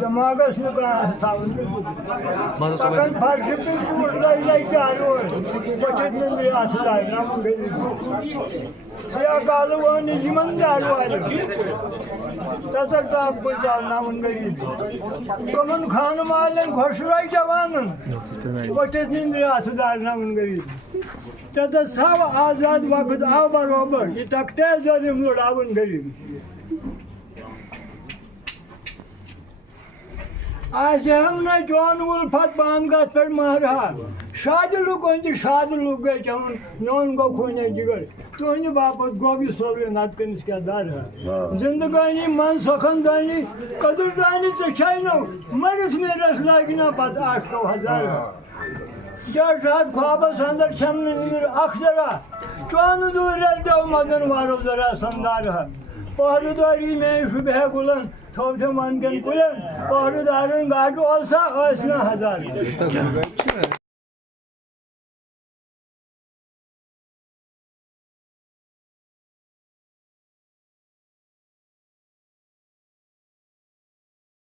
Demagas no gastava. Pagan farkı bir buradayla geliyor. Koçetmen bir asılay. Namun benim. Siyah kalı onu cimen geliyor. Tasar taap koyacağım namun benim. Kaman kanım halen koşuray cavanın. Koçetmen bir asılay namun benim. Tasar sav azad vakit av beraber. İtakte zalim namun benim. आज हमने जवान उल्फत बांधगात पर मारा शादी लोग गए जवन noun को खोने जिगर तो इन बापत गोभी सोरे नात कन इसका दार है जिंदगानी मन सखनदानी कदरदानी तो चाहिए मरस में रस लागना पत 8,000 जब रात ख्वाब अंदर शमन नीर अक्षरा जवान दूर दो मदन वारो जरा संदार है पहरुदारी में सुबह गुलन थोड़े मन के गुलन पहरुदारन गाटो अलसा 10,000